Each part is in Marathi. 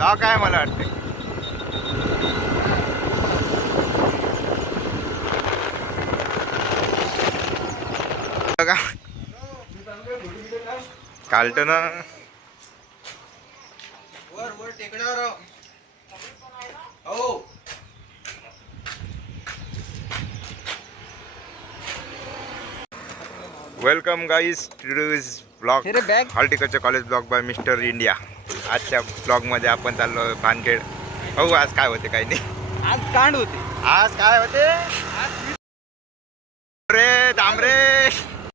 लॉक आहे मला वाटते. बघा कालटं ना वर वर टेकड्यावर हो. वेलकम गाईज टुडेज ब्लॉग हे रे बॅग. Horticulture college blog by mister India. आजच्या ब्लॉगमध्ये आपण चाललो भानखेड. हो आज काय होते काही नाही. आज कांड होते. आज काय होते रे दामरे.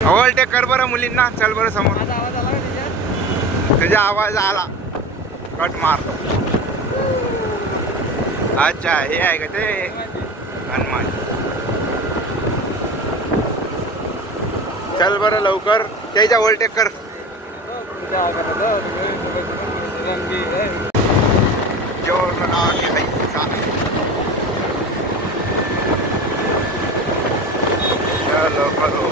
ओव्हरटेक कर बरं मुलींना. चल बरं समोर. माझा आवाज आला का त्याच्यात? तुझा आवाज आला. कट मार. अच्छा हे आहे का ते हनुमान. चल बरं लवकर त्याच्या ओव्हरटेक कर. जोर लगा के ऐसा. चलो करो.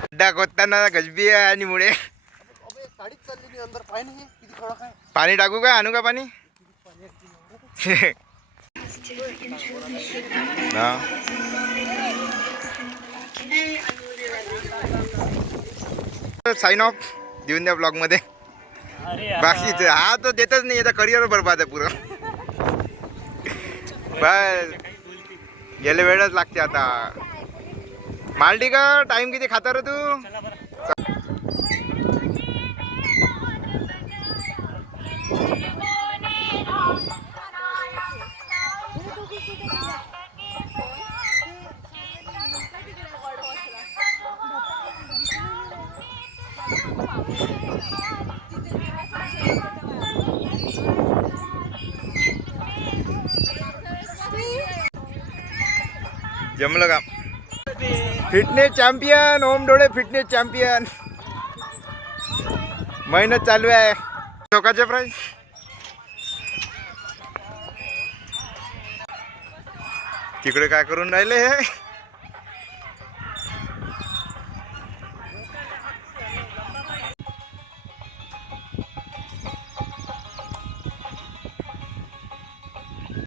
खड्डा खोदताना गजबी आहे आणि मुळे गाडीच चाललेली अंदर पाय नाही किती कडक आहे. पाणी टाकू का आणू का पाणी. साइन ऑफ देऊन द्या ब्लॉग मध्ये. बाकी हा तो देतच नाही. याचा करिअर बरबाद आहे पुरं. बस गेले वेळच लागते आता. मालडी का टाइम किती खाता रे तू. जमलं का. फिटनेस चॅम्पियन ओम डोळे फिटनेस चॅम्पियन. मेहनत चालू आहे. चौकाचे प्राइस तिकडे काय करून राहिले हे.